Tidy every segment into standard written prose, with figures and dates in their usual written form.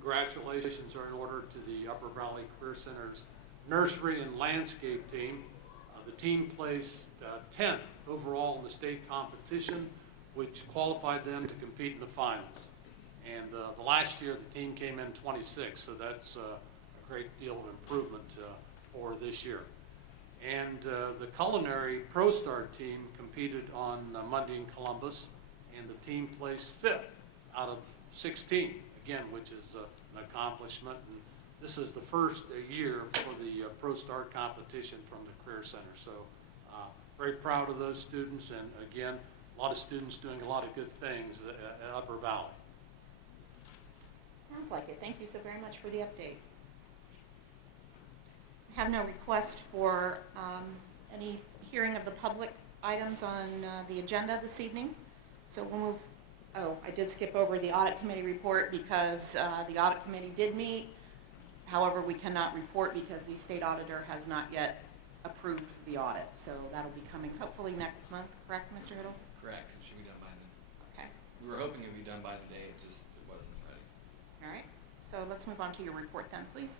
Congratulations are in order to the Upper Valley Career Center's nursery and landscape team. The team placed 10th overall in the state competition, which qualified them to compete in the finals. And the last year, the team came in 26, so that's a great deal of improvement for this year. And the culinary Pro Star team competed on Monday in Columbus, and the team placed 5th out of 16, again, which is an accomplishment. And this is the first year for the Pro Star competition from the Career Center. So very proud of those students, and again, a lot of students doing a lot of good things at Upper Valley. Sounds like it. Thank you so very much for the update. I have no request for any hearing of the public items on the agenda this evening. So we'll move, oh, I did skip over the audit committee report because the audit committee did meet. However, we cannot report because the state auditor has not yet approved the audit. So that'll be coming hopefully next month, correct, Mr. Hiddle? Correct. It should be done by then. Okay. We were hoping it would be done by today. It wasn't ready. All right. So let's move on to your report then, please.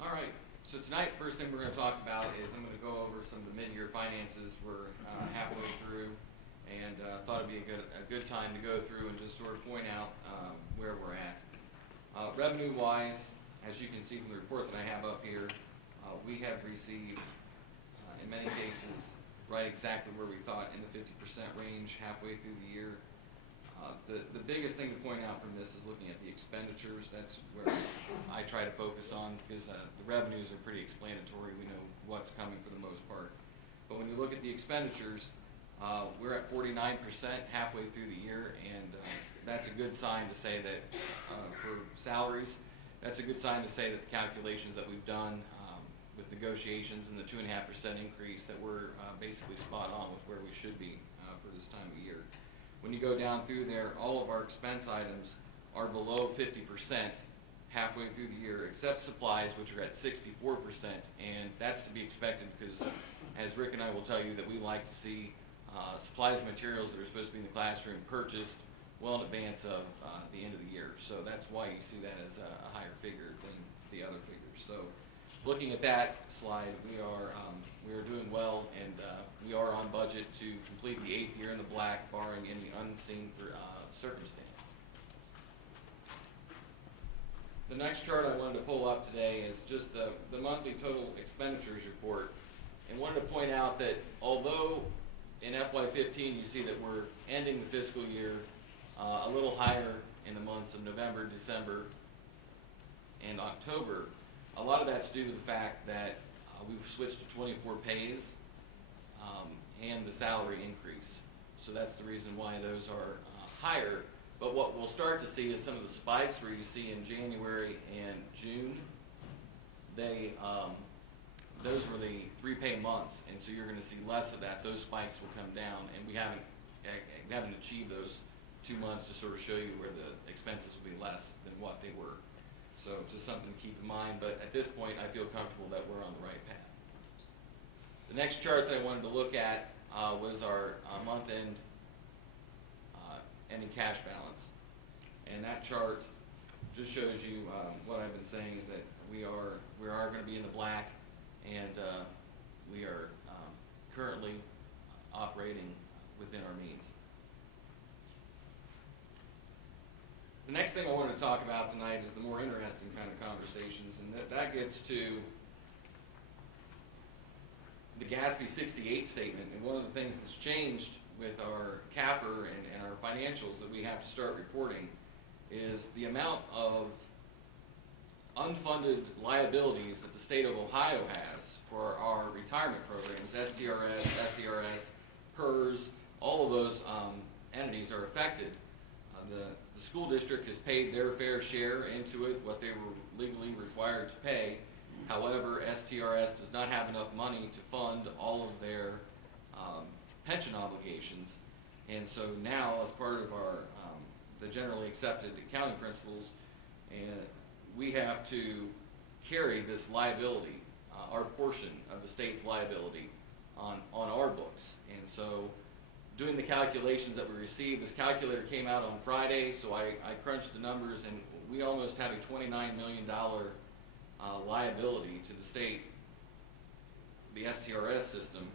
All right. So tonight, first thing we're going to talk about is I'm going to go over some of the mid-year finances. We're halfway through, and thought it'd be a good time to go through and just sort of point out where we're at. Revenue-wise, as you can see from the report that I have up here, we have received, in many cases, right exactly where we thought, in the 50% range halfway through the year. The biggest thing to point out from this is looking at the expenditures. That's where I try to focus on, because the revenues are pretty explanatory. We know what's coming for the most part. But when you look at the expenditures, we're at 49% halfway through the year, and that's a good sign to say that for salaries, that's a good sign to say that the calculations that we've done with negotiations and the 2.5% increase, that we're basically spot on with where we should be for this time of year. When you go down through there, all of our expense items are below 50% halfway through the year, except supplies, which are at 64%, and that's to be expected because, as Rick and I will tell you, that we like to see supplies and materials that are supposed to be in the classroom purchased well in advance of the end of the year. So that's why you see that as a higher figure than the other figures. So looking at that slide, we are doing well, and we are on budget to complete the 8th year in the black, barring any unseen circumstance. The next chart I wanted to pull up today is just the monthly total expenditures report, and wanted to point out that although in FY15 you see that we're ending the fiscal year a little higher in the months of November, December, and October, a lot of that's due to the fact that we've switched to 24 pays and the salary increase. So that's the reason why those are higher. But what we'll start to see is some of the spikes where you see in January and June, those were the 3-pay months, and so you're going to see less of that. Those spikes will come down, and we haven't achieved those 2 months to sort of show you where the expenses will be less than what they were. So just something to keep in mind, but at this point I feel comfortable that we're on the right path. The next chart that I wanted to look at was our month-end ending cash balance. And that chart just shows you what I've been saying is that we are going to be in the black, and we are currently operating within our means. The next thing I wanted to talk about tonight is the more interesting kind of conversations, and that gets to the GASB 68 statement. And one of the things that's changed with our CAPR and our financials that we have to start reporting is the amount of unfunded liabilities that the state of Ohio has for our retirement programs, STRS, SERS, PERS, all of those entities are affected. The school district has paid their fair share into it, what they were legally required to pay. However, STRS does not have enough money to fund all of their pension obligations. And so now, as part of our the generally accepted accounting principles, and we have to carry this liability, our portion of the state's liability on our books. And so doing the calculations that we received, this calculator came out on Friday, so I crunched the numbers, and we almost have a $29 million liability to the state, the STRS system,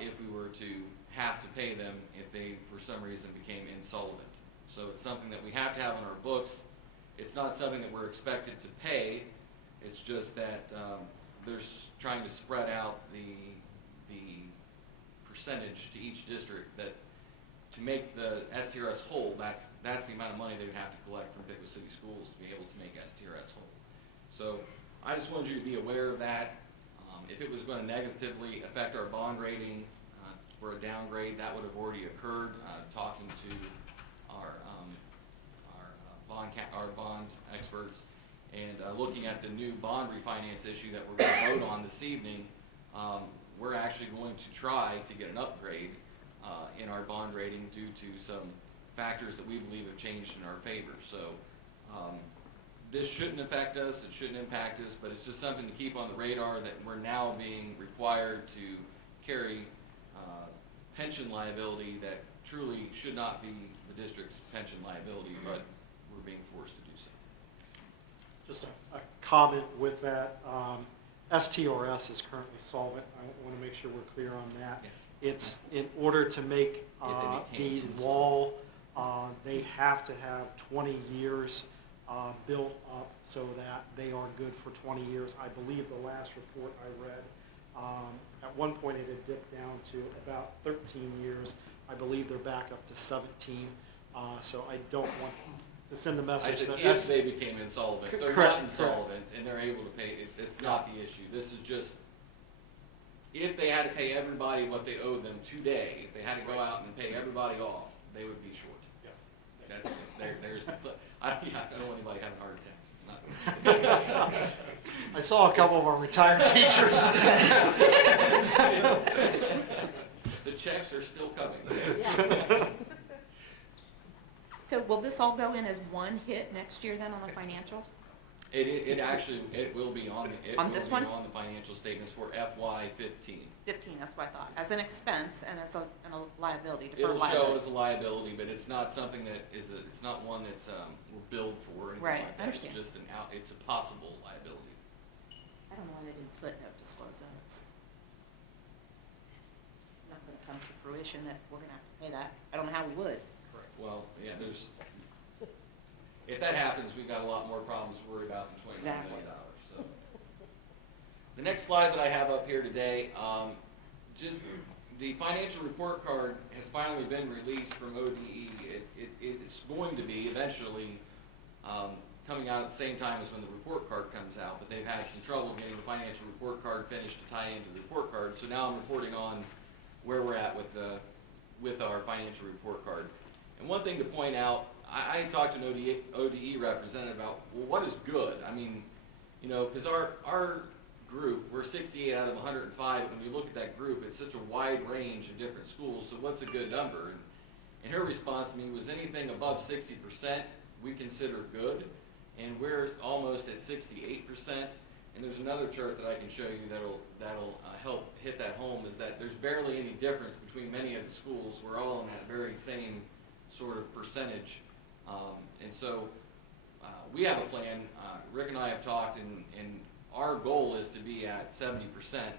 if we were to have to pay them if they, for some reason, became insolvent. So it's something that we have to have on our books. It's not something that we're expected to pay. It's just that they're trying to spread out the percentage to each district that to make the STRS whole, that's the amount of money they would have to collect from Piqua City Schools to be able to make STRS whole. So I just wanted you to be aware of that. If it was going to negatively affect our bond rating for a downgrade, that would have already occurred. Talking to our bond experts and looking at the new bond refinance issue that we're going to vote on this evening, we're actually going to try to get an upgrade in our bond rating due to some factors that we believe have changed in our favor. So this shouldn't affect us, it shouldn't impact us, but it's just something to keep on the radar that we're now being required to carry pension liability that truly should not be the district's pension liability, but we're being forced to do so. Just a comment with that. STRS is currently solvent. I want to make sure we're clear on that. Yes. It's in order to make the wall, they have to have 20 years built up so that they are good for 20 years. I believe the last report I read, at one point it had dipped down to about 13 years. I believe they're back up to 17. So I don't want to send the message I said that if they became insolvent. They're correct, not insolvent and they're able to pay. It's not the issue. This is just if they had to pay everybody what they owed them today, if they had to go out and pay everybody off, they would be short. Yes. There's the I don't want anybody having heart attacks. It's not. I saw a couple of our retired teachers. The checks are still coming. So will this all go in as one hit next year then on the financials? It actually will be on On this one? on the financial statements for FY15. 15, that's what I thought, as an expense and as a liability, deferred It'll show liability. as a liability, but it's not something that is it's not one that's we're billed for or anything Right, like that. I understand. It's just it's a possible liability. I don't know why they didn't footnote disclose that. It's not going to come to fruition that we're going to have to pay that. I don't know how we would. Correct. Well, yeah, if that happens, we've got a lot more problems to worry about than $29 million. So, the next slide that I have up here today, just the financial report card has finally been released from ODE. It's going to be eventually coming out at the same time as when the report card comes out, but they've had some trouble getting the financial report card finished to tie into the report card. So now I'm reporting on where we're at with our financial report card. And one thing to point out, I talked to an ODE representative about, well, what is good? I mean, you know, because our group, we're 68 out of 105, but when you look at that group, it's such a wide range of different schools, so what's a good number? And her response to me was anything above 60% we consider good, and we're almost at 68%. And there's another chart that I can show you that'll help hit that home, is that there's barely any difference between many of the schools. We're all in that very same sort of percentage. And so we have a plan. Rick and I have talked, and our goal is to be at 70%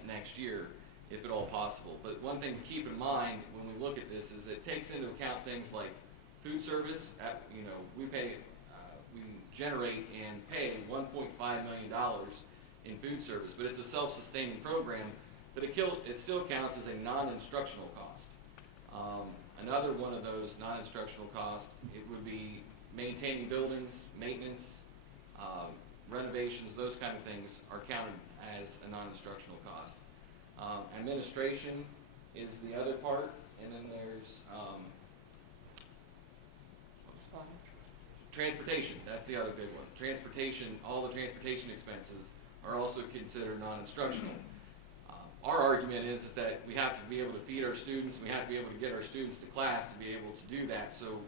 next year, if at all possible. But one thing to keep in mind when we look at this is it takes into account things like food service. We generate and pay $1.5 million in food service, but it's a self-sustaining program, but it still counts as a non-instructional cost. Another one of those non-instructional costs, it would be maintaining buildings, maintenance, renovations, those kind of things are counted as a non-instructional cost. Administration is the other part, and then there's transportation. That's the other big one. Transportation, all the transportation expenses are also considered non-instructional. Our argument is that we have to be able to feed our students, and we have to be able to get our students to class to be able to do that. So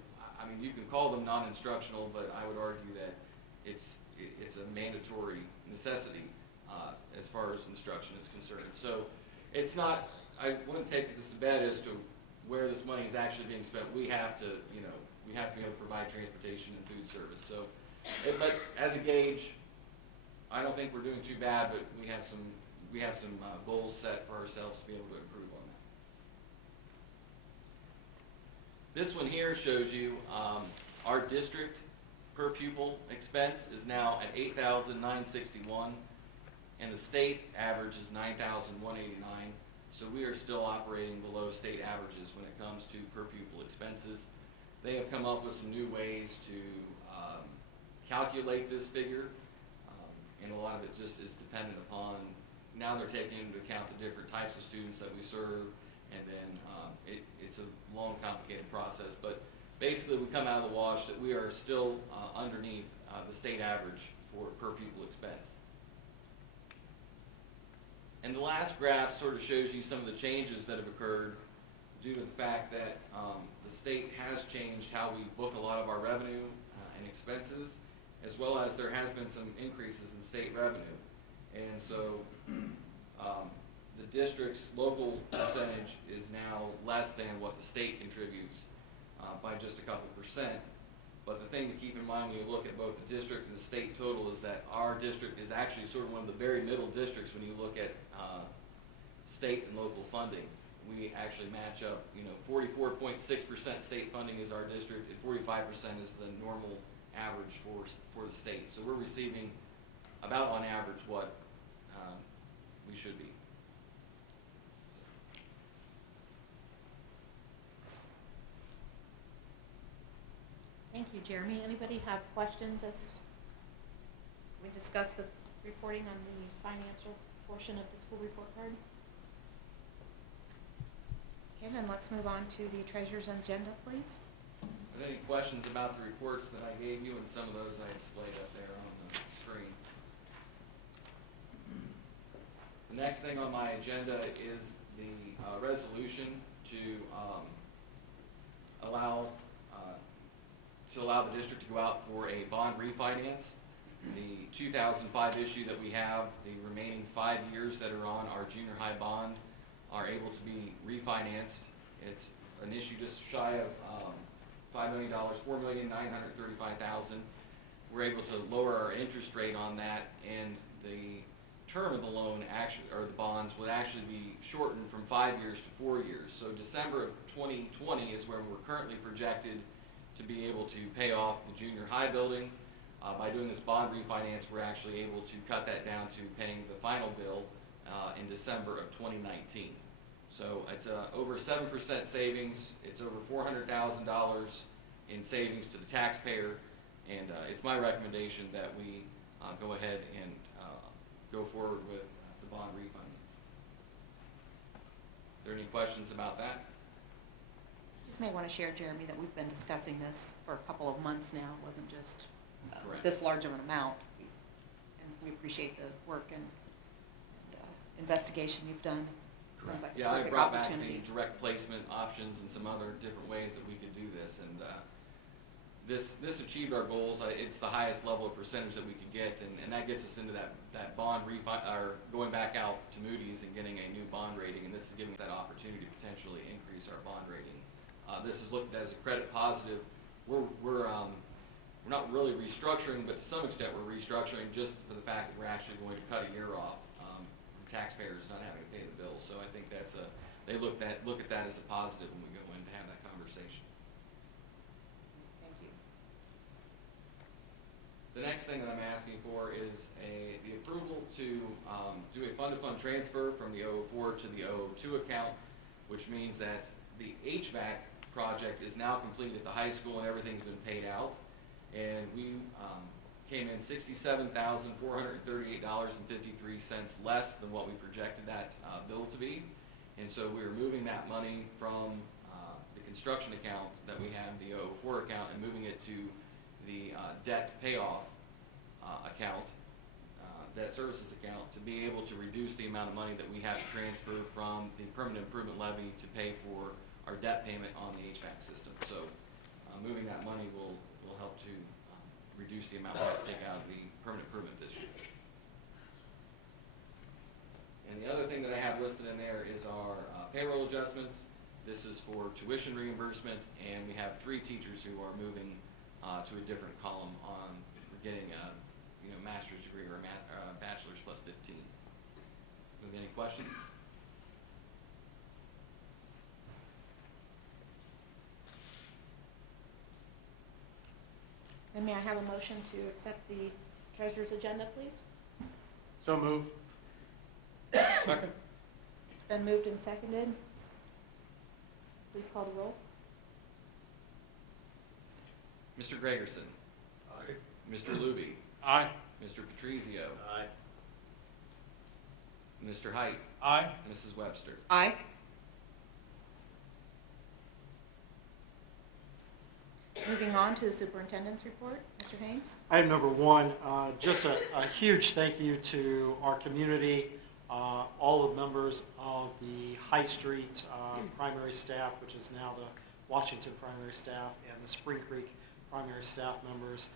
I mean, you can call them non-instructional, but I would argue that it's a mandatory necessity as far as instruction is concerned. So it's not, I wouldn't take this to bed as to where this money is actually being spent. We have to, you know, we have to be able to provide transportation and food service. So, but as a gauge, I don't think we're doing too bad, but we have some goals set for ourselves to be able to improve on that. This one here shows you our district per pupil expense is now at $8,961, and the state average is $9,189. So we are still operating below state averages when it comes to per pupil expenses. They have come up with some new ways to calculate this figure, and a lot of it just is dependent upon, now they're taking into account the different types of students that we serve, and then it's a long, complicated process. But basically, we come out of the wash that we are still underneath the state average for per pupil expense. And the last graph sort of shows you some of the changes that have occurred due to the fact that the state has changed how we book a lot of our revenue and expenses, as well as there has been some increases in state revenue. And so the district's local percentage is now less than what the state contributes by just a couple percent. But the thing to keep in mind when you look at both the district and the state total is that our district is actually sort of one of the very middle districts when you look at state and local funding. We actually match up, you know, 44.6% state funding is our district, and 45% is the normal average for the state. So we're receiving about on average what we should be. Thank you, Jeremy. Anybody have questions as we discuss the reporting on the financial portion of the school report card? Okay, then let's move on to the treasurer's agenda, please. Are there any questions about the reports that I gave you? And some of those I displayed up there on the screen. The next thing on my agenda is the resolution to allow the district to go out for a bond refinance. The 2005 issue that we have, the remaining 5 years that are on our junior high bond are able to be refinanced. It's an issue just shy of $5 million, $4,935,000. We're able to lower our interest rate on that, and the term of the loan actually, or the bonds, would actually be shortened from 5 years to 4 years. So December of 2020 is where we're currently projected to be able to pay off the junior high building. By doing this bond refinance, we're actually able to cut that down to paying the final bill in December of 2019. So it's over 7% savings. It's over $400,000 in savings to the taxpayer, and it's my recommendation that we go ahead and go forward with the bond refinance. Are there any questions about that? Just may want to share, Jeremy, that we've been discussing this for a couple of months now. It wasn't just Correct. this large of an amount. And we appreciate the work and investigation you've done. Sounds like a Yeah, I terrific brought back the opportunity. direct placement options and some other different ways that we could do this, and this achieved our goals. It's the highest level of percentage that we could get, and that gets us into that bond or going back out to Moody's and getting a new bond rating, and this is giving us that opportunity to potentially increase our bond rating. This is looked as a credit positive. We're not really restructuring, but to some extent we're restructuring just for the fact that we're actually going to cut a year off from taxpayers not having to pay the bill. So I think that's they look at that as a positive when we go in to have that conversation. Thank you. The next thing that I'm asking for is the approval to do a fund-to-fund transfer from the 004 to the 002 account, which means that the HVAC project is now complete at the high school and everything's been paid out. And we came in $67,438.53 less than what we projected that bill to be. And so we are moving that money from the construction account that we have, the 004 account, and moving it to the debt payoff account, debt services account, to be able to reduce the amount of money that we have to transfer from the permanent improvement levy to pay for our debt payment on the HVAC system. So moving that money will help to reduce the amount we have to take out of the permanent improvement this year. And the other thing that I have listed in there is our payroll adjustments. This is for tuition reimbursement, and we have 3 teachers who are moving to a different column on getting a master's degree or a bachelor's plus 15. Any questions? And may I have a motion to accept the treasurer's agenda, please? So move. Second. It's been moved and seconded. Please call the roll. Mr. Gregerson. Aye. Mr. Luby. Aye. Mr. Patrizio. Aye. Mr. Height. Aye. Mrs. Webster. Aye. Moving on to the superintendent's report, Mr. Haynes. Item number 1, just a huge thank you to our community, all the members of the High Street primary staff, which is now the Washington primary staff, and the Spring Creek primary staff members.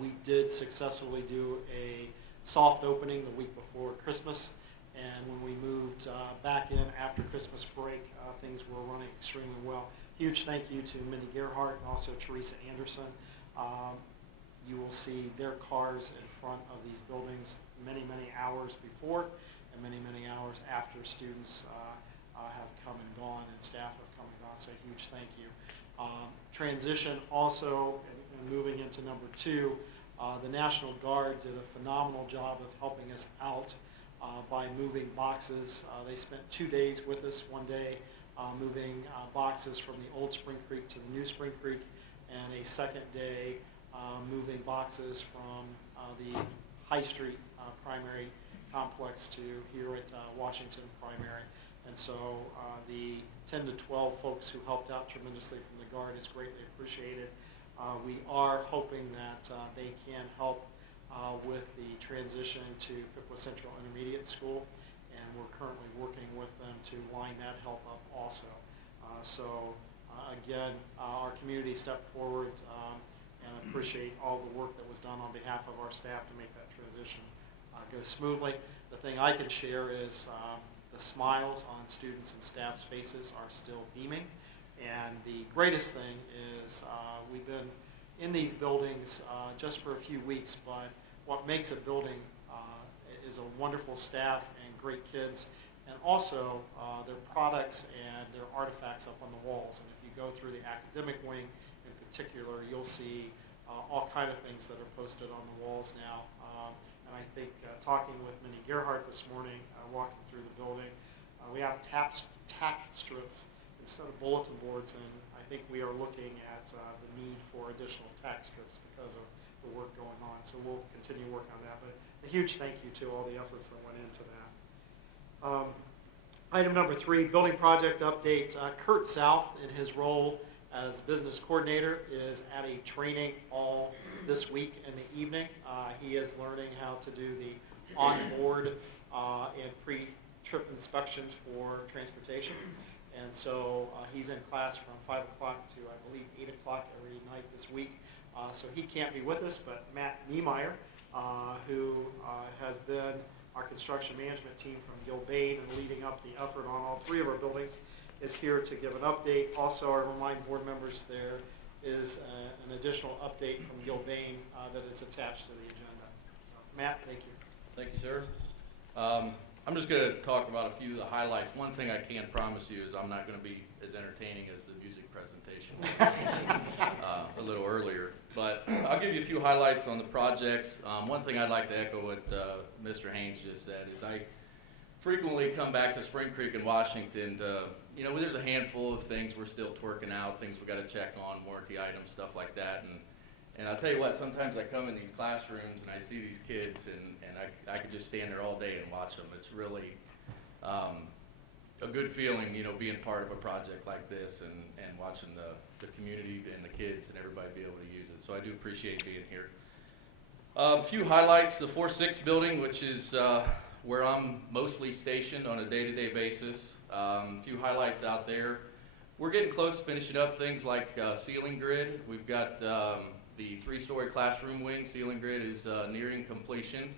We did successfully do a soft opening the week before Christmas, and when we moved back in after Christmas break, things were running extremely well. Huge thank you to Mindy Gerhardt and also Teresa Anderson. You will see their cars in front of these buildings many, many hours before and many, many hours after students have come and gone and staff have come and gone, so a huge thank you. Transition also, and moving into number 2, the National Guard did a phenomenal job of helping us out by moving boxes. They spent 2 days with us, one day moving boxes from the old Spring Creek to the new Spring Creek, and a second day moving boxes from the High Street primary complex to here at Washington primary. And so the 10 to 12 folks who helped out tremendously from the Guard is greatly appreciated. We are hoping that they can help with the transition to Piqua Central Intermediate School, and we're currently working with them to line that help up also. Again, our community stepped forward and appreciate all the work that was done on behalf of our staff to make that transition go smoothly. The thing I can share is the smiles on students and staff's faces are still beaming, and the greatest thing is we've been in these buildings just for a few weeks, but what makes a building is a wonderful staff and great kids, and also their products and their artifacts up on the walls. And if you go through the academic wing in particular, you'll see all kind of things that are posted on the walls now. And I think talking with Minnie Gerhardt this morning, walking through the building, we have tack strips instead of bulletin boards, and I think we are looking at the need for additional tack strips because of the work going on. So we'll continue working on that. But a huge thank you to all the efforts that went into that. Item number 3, building project update. Kurt South, in his role as business coordinator, is at a training all this week in the evening. He is learning how to do the on-board and pre-trip inspections for transportation. And so he's in class from 5 o'clock to, I believe, 8 o'clock every night this week. So he can't be with us, but Matt Niemeyer, who has been our construction management team from Gilbane and leading up the effort on all 3 of our buildings, is here to give an update. Also, I remind board members there is an additional update from Gilbane that is attached to the agenda. So, Matt, thank you. Thank you, sir. I'm just going to talk about a few of the highlights. One thing I can promise you is I'm not going to be as entertaining as the music presentation a little earlier. But I'll give you a few highlights on the projects. One thing I'd like to echo what Mr. Haynes just said is I frequently come back to Spring Creek and Washington to, there's a handful of things we're still twerking out, things we got to check on, warranty items, stuff like that. And I'll tell you what, sometimes I come in these classrooms and I see these kids and I could just stand there all day and watch them. It's really a good feeling, being part of a project like this and watching the community and the kids and everybody be able to use it. So I do appreciate being here. A few highlights, the 4-6 building, which is where I'm mostly stationed on a day-to-day basis. A few highlights out there. we're getting close to finishing up things like ceiling grid. We've got the 3-story classroom wing. Ceiling grid is nearing completion.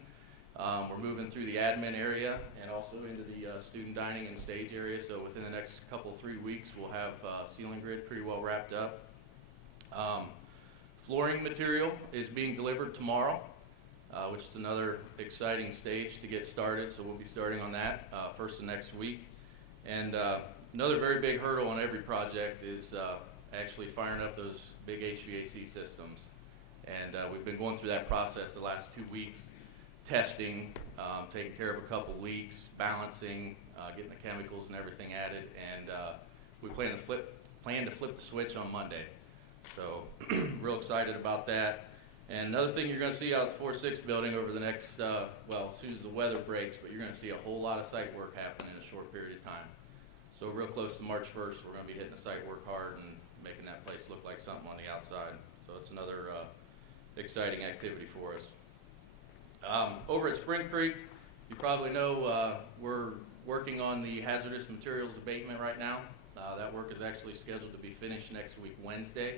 We're moving through the admin area and also into the student dining and stage area. So within the next 3 weeks, we'll have ceiling grid pretty well wrapped up. Flooring material is being delivered tomorrow, which is another exciting stage to get started. So we'll be starting on that first of next week. And another very big hurdle on every project is actually firing up those big HVAC systems. And we've been going through that process the last 2 weeks, testing, taking care of a couple leaks, balancing, getting the chemicals and everything added. And we plan to flip the switch on Monday. So real excited about that. And another thing you're going to see out of the 4-6 building over the next, well, as soon as the weather breaks, but you're going to see a whole lot of site work happen in a short period of time. So real close to March 1st, we're going to be hitting the site work hard and making that place look like something on the outside. So it's another exciting activity for us. Over at Spring Creek, you probably know we're working on the hazardous materials abatement right now. That work is actually scheduled to be finished next week, Wednesday.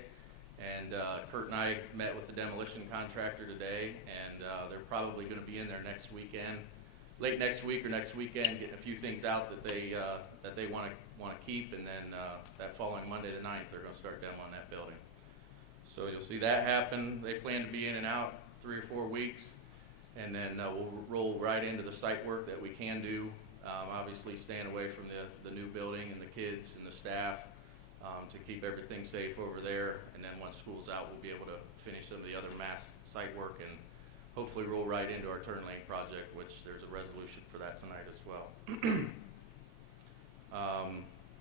And Kurt and I met with the demolition contractor today, and they're probably going to be in there next weekend, late next week or next weekend, getting a few things out that they want to keep, and then that following Monday the 9th, they're going to start demoing that building. So you'll see that happen. They plan to be in and out 3 or 4 weeks, and then we'll roll right into the site work that we can do. Obviously, staying away from the new building and the kids and the staff. To keep everything safe over there, and then once school's out, we'll be able to finish some of the other mass site work and hopefully roll right into our turn lane project, which there's a resolution for that tonight as well.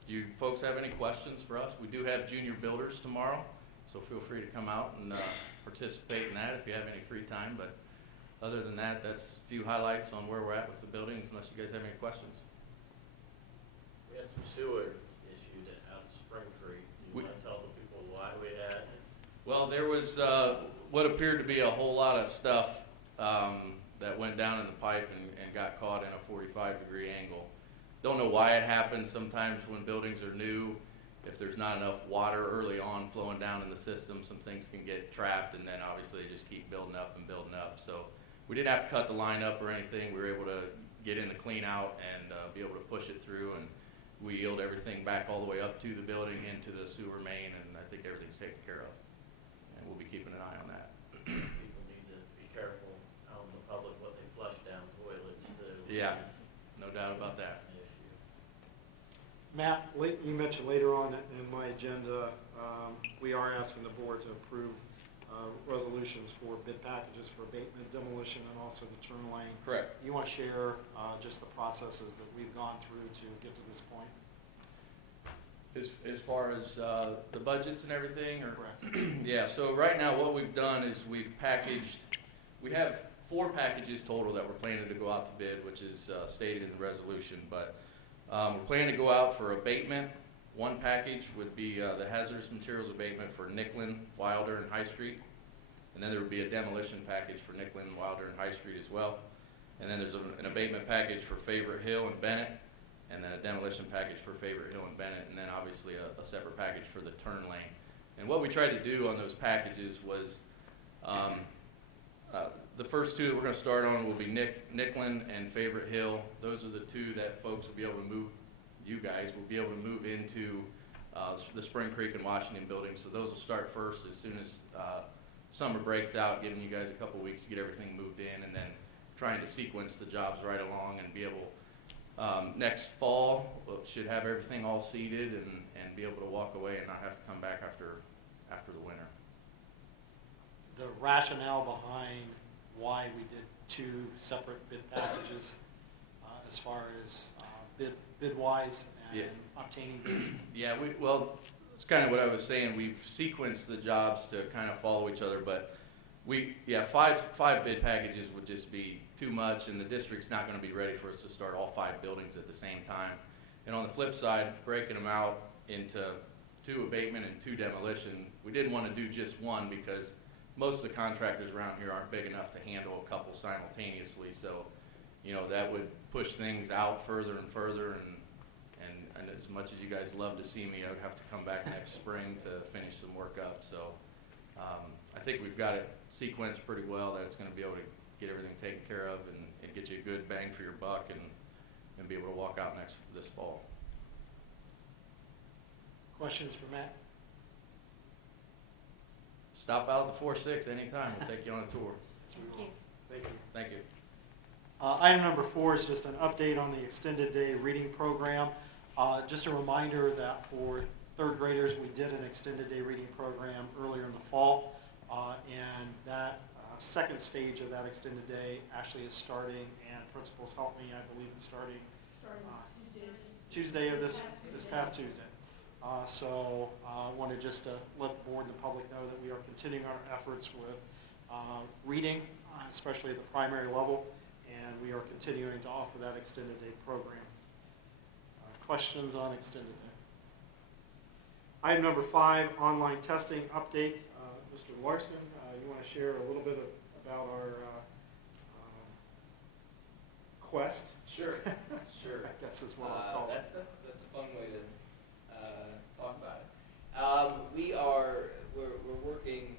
Do you folks have any questions for us? We do have junior builders tomorrow, so feel free to come out and participate in that if you have any free time. But other than that, that's a few highlights on where we're at with the buildings, unless you guys have any questions. We had some sewer issues out in Spring Creek. Do you want to tell the people why we had it? Well, there was what appeared to be a whole lot of stuff that went down in the pipe and got caught in a 45-degree angle. Don't know why it happens. Sometimes when buildings are new, if there's not enough water early on flowing down in the system, some things can get trapped, and then obviously they just keep building up and building up. So we didn't have to cut the line up or anything. We were able to get in the clean out and be able to push it through, and we yield everything back all the way up to the building, into the sewer main, and I think everything's taken care of. And we'll be keeping an eye on that. People need to be careful out in the public what they flush down toilets too. Yeah, no doubt about that. Issue. Matt, you mentioned later on in my agenda, we are asking the board to approve resolutions for bid packages for abatement, demolition, and also the turn lane. Correct. You want to share just the processes that we've gone through to get to this point? As far as the budgets and everything, or Correct. yeah. So right now, what we've done is we've packaged. We have 4 packages total that we're planning to go out to bid, which is stated in the resolution. But we're planning to go out for abatement. One package would be the hazardous materials abatement for Nicklin, Wilder, and High Street. And then there would be a demolition package for Nicklin, Wilder, and High Street as well. And then there's an abatement package for Favorite Hill and Bennett, and then a demolition package for Favorite Hill and Bennett, and then obviously a separate package for the turn lane. And what we tried to do on those packages was the first 2 that we're going to start on will be Nicklin and Favorite Hill. Those are the 2 that folks will be able to move, you guys will be able to move into the Spring Creek and Washington buildings. So those will start first as soon as summer breaks out, giving you guys a couple weeks to get everything moved in, and then trying to sequence the jobs right along and be able, next fall, should have everything all seeded and be able to walk away and not have to come back after the winter. The rationale behind why we did 2 separate bid packages as far as bid-wise and Yeah. obtaining bids? Yeah, well, that's kind of what I was saying. We've sequenced the jobs to kind of follow each other, but five bid packages would just be too much, and the district's not going to be ready for us to start all 5 buildings at the same time. And on the flip side, breaking them out into 2 abatement and 2 demolition, we didn't want to do just one because most of the contractors around here aren't big enough to handle a couple simultaneously. So, that would push things out further and further, and and as much as you guys love to see me, I would have to come back next spring to finish some work up. So I think we've got it sequenced pretty well that it's going to be able to get everything taken care of and get you a good bang for your buck and be able to walk out this fall. Questions for Matt? Stop out at the 4-6 anytime. We'll take you on a tour. Thank you. Thank you. Thank you. Item number 4 is just an update on the extended day reading program. Just a reminder that for third graders, we did an extended day reading program earlier in the fall, and that second stage of that extended day actually is starting, and principals help me, I believe it's starting Tuesday of this past Tuesday. So I wanted just to let the board and the public know that we are continuing our efforts with reading, especially at the primary level, and we are continuing to offer that extended day program. Questions on extended day? Item number 5, online testing update. Mr. Larson, you want to share a little bit about our quest? Sure, sure. I guess is what I'll call it. That's a fun way to talk about it. We're working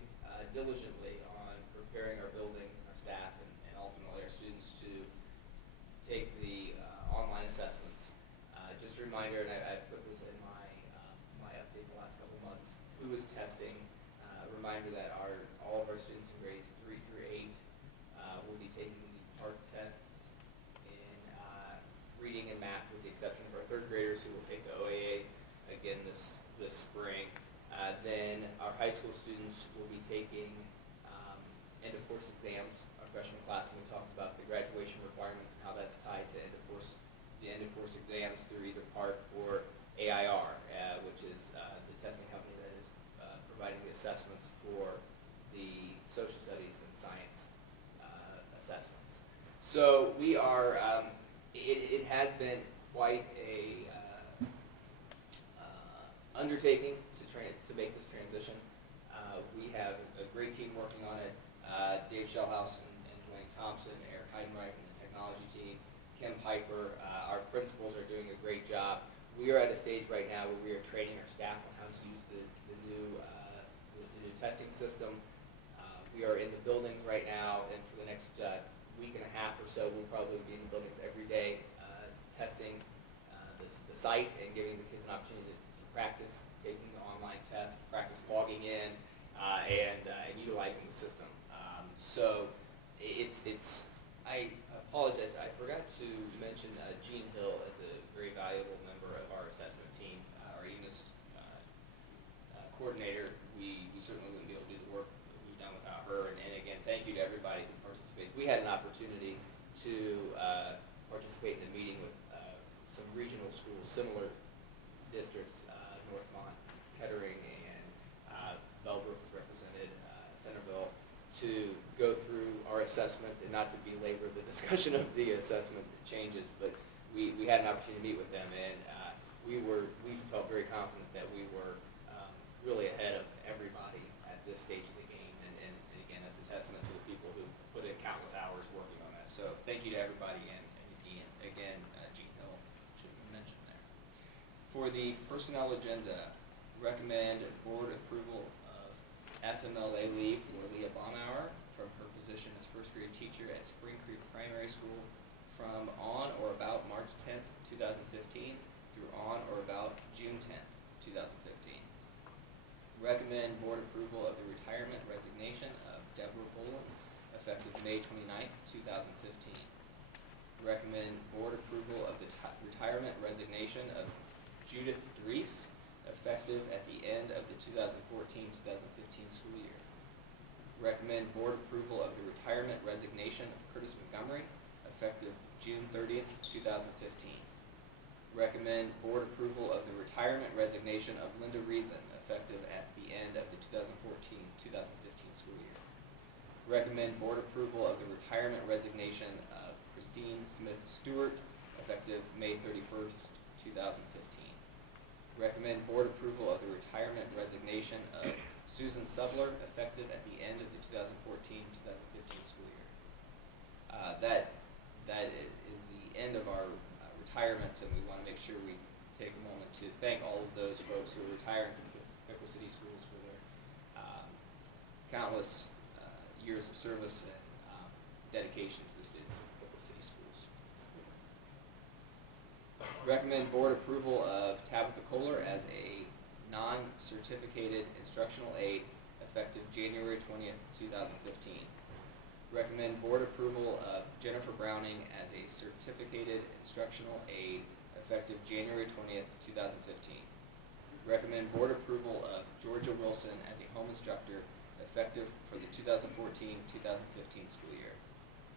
diligently on preparing our buildings, our staff, and ultimately our students to take the online assessments. Just a reminder, and I put this in my update the last couple months, who is testing. Reminder that all of our students in grades 3 through 8 will be taking the PARCC tests in reading and math, with the exception of our third graders who will take the OAAs again this spring. Then our high school students will be taking end of course exams. Our freshman class, when we talked about the graduation requirements and how that's tied to the end of course exams through either PARCC or AIR, which is the testing company that is providing the assessments for the social studies and science assessments. So we are, it has been quite a undertaking to make this transition. We have a great team working on it. Dave Shellhouse and Dwayne Thompson, Eric Heidenreich and the technology team, Kim Piper, our principals are doing a great job. We are at a stage right now where we are training our staff on how to use the new testing system. We are in the buildings right now, and for the next week and a half or so, we'll probably be in the buildings every day testing the site and giving the kids an opportunity to practice taking the online test, practice logging in, and utilizing the system. So I apologize, I forgot to mention Jean Hill as a very valuable member of our assessment team, our EMIS coordinator. We certainly wouldn't be able to do the work that we've done without her. And again, thank you to everybody who participates. We had an opportunity to participate in a meeting with some regional schools, similar districts, Northmont, Kettering, and Bellbrook was represented, Centerville, to go through our assessment, and not to belabor the discussion of the assessment changes, but we had an opportunity to meet with them, and we felt very confident that we were really ahead of everybody at this stage of the game, and again, that's a testament to the people who put in countless hours working on that. So thank you to everybody, and again, Jean Hill should be mentioned there. For the personnel agenda, recommend board approval of FMLA leave for Leah Baumauer from her position as first grade teacher at Spring Creek Primary School from on or about March 10th, 2015 through on or about June 10th, 2015. Recommend board approval of the retirement resignation of Deborah Boland effective May 29th, 2015. Recommend board approval of the retirement resignation of Judith Dries effective at the end of the 2014-2015 school year. Recommend board approval of the retirement resignation of Curtis Montgomery effective June 30th, 2015. Recommend board approval of the retirement resignation of Linda Reason effective at the end of the 2014-2015 school year. Recommend board approval of the retirement resignation of Christine Smith Stewart effective May 31st, 2015. Recommend board approval of the retirement resignation of Susan Subler effective at the end of the 2014-2015 school year. That is the end of our retirements, and we want to make sure we take a moment to thank all of those folks who are retiring from Pickle City Schools for their countless years of service and dedication to the students of Pickle City Schools. Recommend board approval of Tabitha Kohler as a non-certificated instructional aide effective January 20th, 2015. Recommend board approval of Jennifer Browning as a certificated instructional aide effective January 20th, 2015. Recommend board approval of Georgia Wilson as a home instructor effective for the 2014-2015 school year.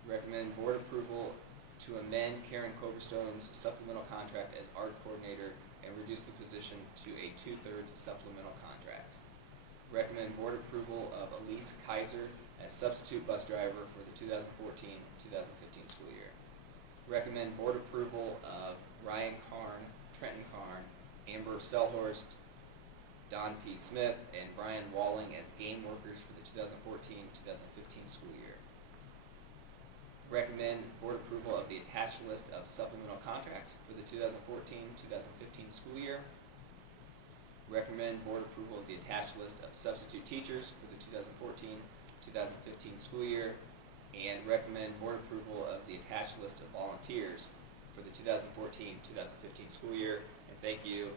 Recommend board approval to amend Karen Coverstone's supplemental contract as art coordinator and reduce the position to a 2/3 supplemental contract. Recommend board approval of Elise Kaiser as substitute bus driver for the 2014-2015 school year. Recommend board approval of Ryan Karn, Trenton Karn, Amber Selhorst, Don P. Smith, and Brian Walling as game workers for the 2014-2015 school year. Recommend board approval of the attached list of supplemental contracts for the 2014-2015 school year. Recommend board approval of the attached list of substitute teachers for the 2014-2015 school year, and recommend board approval of the attached list of volunteers for the 2014-2015 school year. And thank you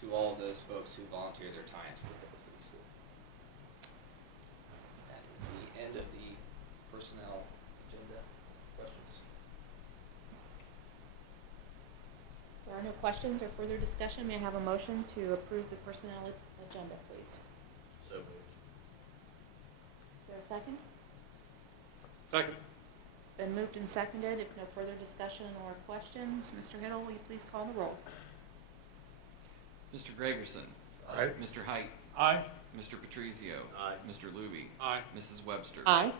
to all of those folks who volunteer their times for Pickle City School. That is the end of the personnel agenda. Questions? There are no questions or further discussion. May I have a motion to approve the personnel agenda, please? So moved. Is there a second? Second. It's been moved and seconded. If no further discussion or questions, Mr. Hiddle, will you please call the roll? Mr. Gregerson. Aye. Mr. Height. Aye. Mr. Patrizio. Aye. Mr. Luby. Aye. Mrs. Webster. Aye.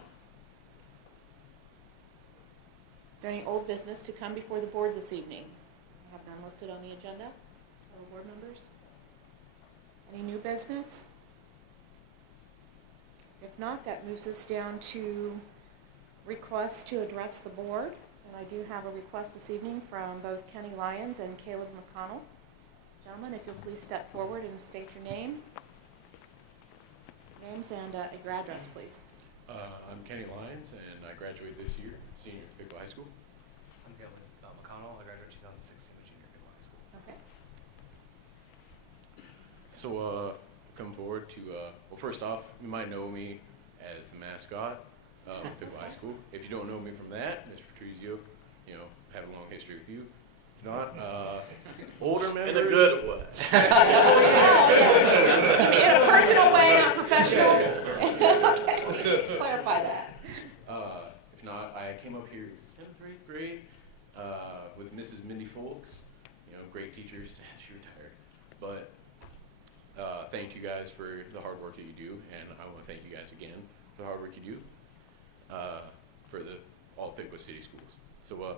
Is there any old business to come before the board this evening? I have none listed on the agenda. Fellow board members? Any new business? If not, that moves us down to requests to address the board. And I do have a request this evening from both Kenny Lyons and Caleb McConnell. Gentlemen, if you'll please step forward and state your names and your address, please. I'm Kenny Lyons, and I graduated this year, senior at Pickle High School. I'm Caleb McConnell. I graduated 2016 with junior Pickle High School. Okay. So, come forward to, well, first off, you might know me as the mascot of Pickle High School. If you don't know me from that, Mr. Patrizio, you know, have a long history with you. If not, older members. In a good way. In a personal way, not professional? Okay, clarify that. If not, I came up here 7th or 8th grade with Mrs. Mindy Folks. You know, great teachers. She retired. But thank you guys for the hard work that you do, and I want to thank you guys again for the hard work you do for all Pickle City schools. So,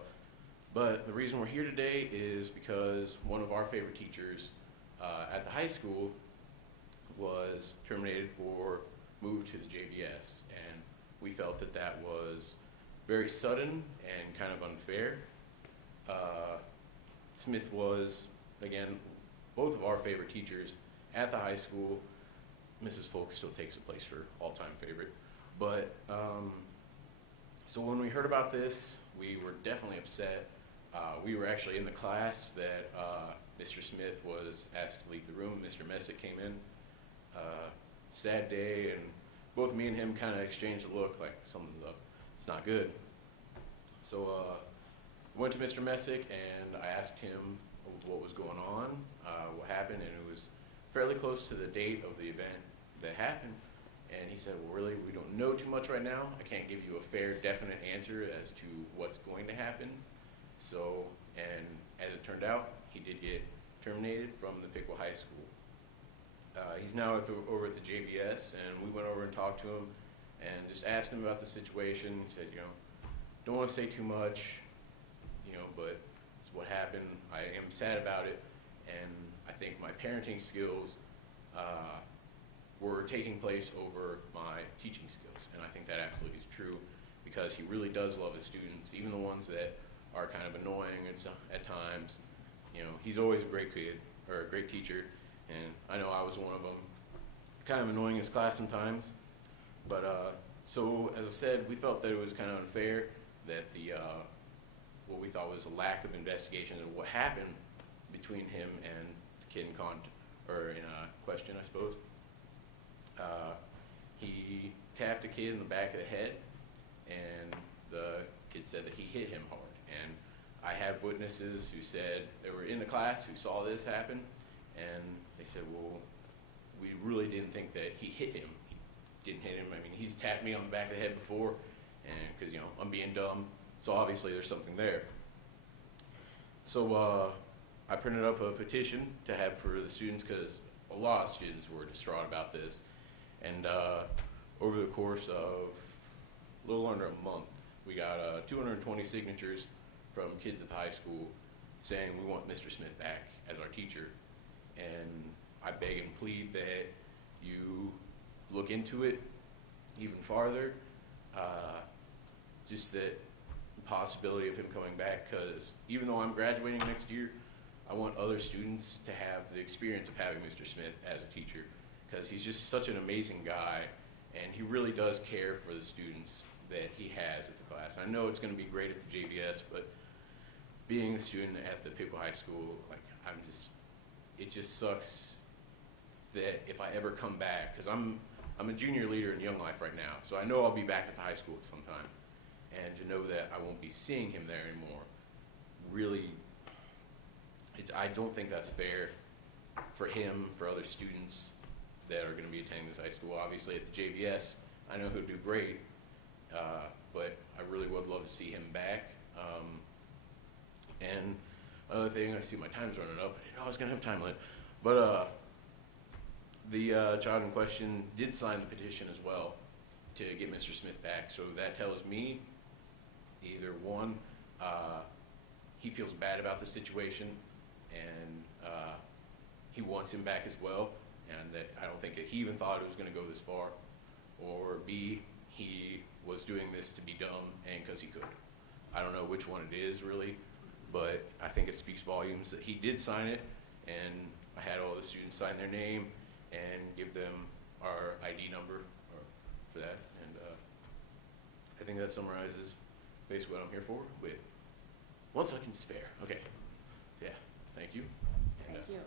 but the reason we're here today is because one of our favorite teachers at the high school was terminated or moved to the JVS, and we felt that that was very sudden and kind of unfair. Smith was, again, both of our favorite teachers at the high school. Mrs. Folks still takes a place for all-time favorite. But, so when we heard about this, we were definitely upset. We were actually in the class that Mr. Smith was asked to leave the room. Mr. Messick came in. Sad day, and both me and him kind of exchanged a look like something's up. It's not good. So I went to Mr. Messick and I asked him what was going on, what happened, and it was fairly close to the date of the event that happened. And he said, well, really, we don't know too much right now. I can't give you a fair, definite answer as to what's going to happen. So, and as it turned out, he did get terminated from the Pickle High School. He's now over at the JVS, and we went over and talked to him and just asked him about the situation. He said, you know, don't want to say too much, you know, but it's what happened. I am sad about it, and I think my parenting skills were taking place over my teaching skills, and I think that absolutely is true because he really does love his students, even the ones that are kind of annoying at times. You know, he's always a great kid, or a great teacher, and I know I was one of them. Kind of annoying his class sometimes, but so as I said, we felt that it was kind of unfair that the what we thought was a lack of investigation of what happened between him and the kid in question, I suppose. He tapped a kid in the back of the head, and the kid said that he hit him hard. And I have witnesses who said they were in the class who saw this happen, and they said, well, we really didn't think that he hit him. He didn't hit him. I mean, he's tapped me on the back of the head before, and because, you know, I'm being dumb, so obviously there's something there. So I printed up a petition to have for the students, because a lot of students were distraught about this. And over the course of a little under a month, we got 220 signatures from kids at the high school saying we want Mr. Smith back as our teacher. And I beg and plead that you look into it even farther, just that possibility of him coming back, because even though I'm graduating next year, I want other students to have the experience of having Mr. Smith as a teacher, because he's just such an amazing guy, and he really does care for the students that he has at the class. I know it's going to be great at the JVS, but being a student at the Piqua High School, like, it just sucks that if I ever come back, because I'm a junior leader in Young Life right now, so I know I'll be back at the high school at some time, and to know that I won't be seeing him there anymore, really, I don't think that's fair for him, for other students that are going to be attending this high school. Obviously at the JVS, I know he'll do great, but I really would love to see him back. And another thing, I see my time's running up. I didn't know I was going to have time limit. But the child in question did sign the petition as well to get Mr. Smith back. So that tells me either one, he feels bad about the situation and he wants him back as well, and that I don't think that he even thought it was going to go this far, or B, he was doing this to be dumb and because he could. I don't know which one it is really, but I think it speaks volumes that he did sign it, and I had all the students sign their name and give them our ID number for that, and I think that summarizes basically what I'm here for with 1 second to spare. Okay, yeah, thank you. And, Thank you.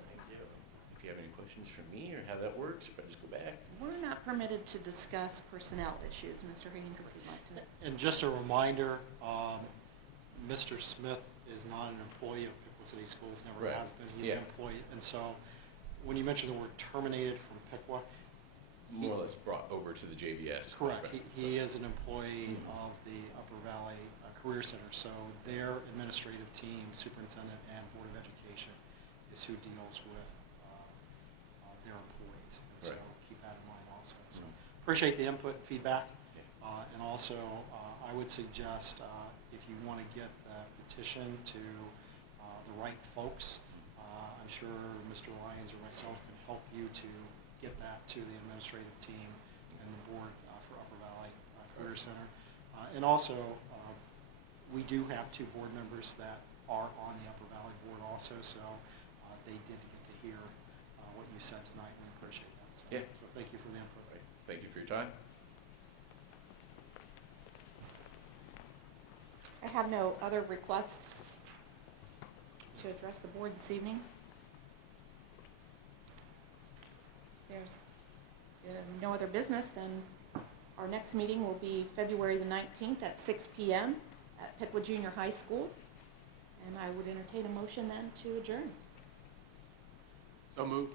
if you have any questions for me or how that works, if I just go back. We're not permitted to discuss personnel issues. Mr. Higgins, if you'd like to. And just a reminder, Mr. Smith is not an employee of Piqua City Schools, never Right. has been. He's an employee. And so when you mentioned the word terminated from Piqua, More or less brought over to the JVS. correct. Right. He is an employee of the Upper Valley Career Center. So their administrative team, superintendent and Board of Education, is who deals with their employees. And so Right. keep that in mind also. So appreciate the input and feedback. Yeah. And also, I would suggest if you want to get the petition to the right folks, I'm sure Mr. Lyons or myself can help you to get that to the administrative team and the board for Upper Valley Career Center. And also, we do have 2 board members that are on the Upper Valley board also, so they did get to hear what you said tonight, and we appreciate that. So, Yeah. so thank you for the input. Right. Thank you for your time. I have no other requests to address the board this evening. There's no other business, then our next meeting will be February the 19th at 6 p.m. at Piqua Junior High School. And I would entertain a motion then to adjourn. So moved.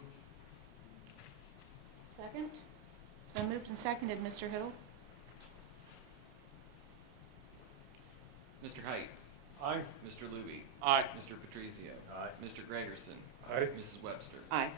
Second? It's been moved and seconded. Mr. Hill? Mr. Height, Aye. Mr. Luby, Aye. Mr. Patrizio, Aye. Mr. Gregerson, Aye. Mrs. Webster. Aye.